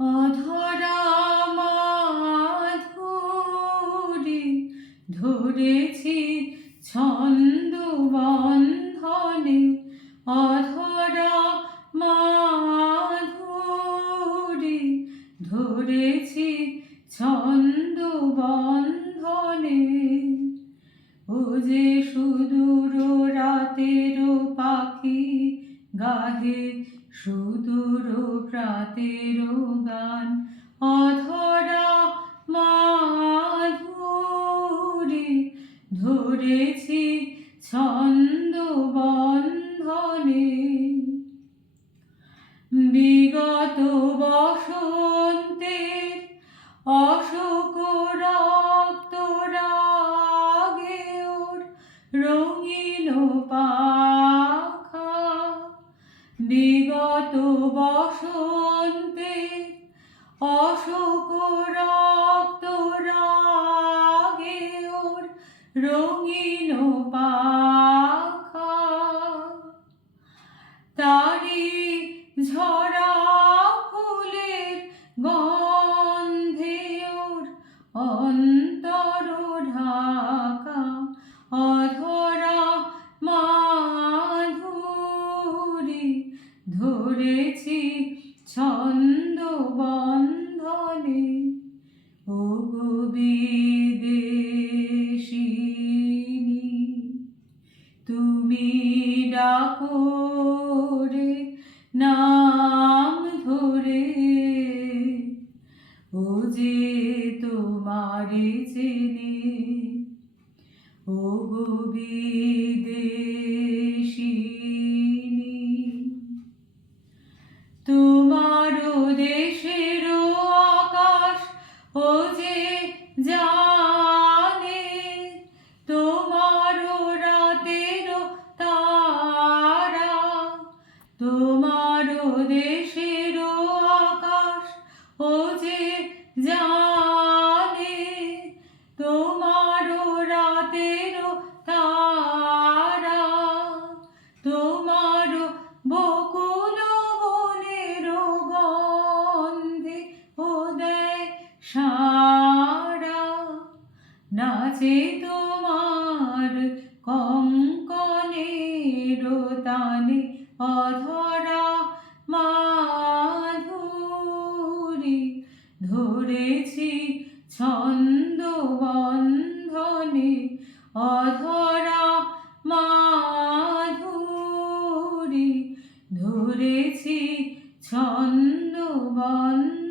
অধরা মাধুরী ধরেছি ছন্দ বন্ধনে, অধরা মাধুরী ধরেছি ছন্দ বন্ধনে। ও যে সুদূর রাতের পাখি গাহে সুদূর প্রাতের গান, অধরা মাধুরী ধরেছি ছন্দ বন্ধনে। বিগত বসন্তের অশোক রক্ত রাগে ওর রঙিন পাখা, বিগত বসন্তের অশোক রক্ত রাগে ওর রঙিন পাখা। তারি ঝরা ফুলের গন্ধে ওর অন্তর ঢাকা, অধরা মাধুরী ধরেছি ছন্দ বন্ধনে। ও গো বিদেশিনী তুমি ডাকো রে নাম ধরে, ও যে তোমারে চেনে। ও গো বিদেশিনী তোমার দেশের আকাশ ও যে জানে, তোমার রাতের তারা, তোমার দেশের আকাশ ও যে জানে, তোমার রাতের তারা, তোমার বকুল বনের গন্ধে ও দেয় সাড়া, নাচে তোমার কঙ্কনের তানে, অধরা মাধুরী ধরেছি ছন্দ বন্ধনে, অধরা মাধুরী ধরেছি ছন্দ বন্ধনে।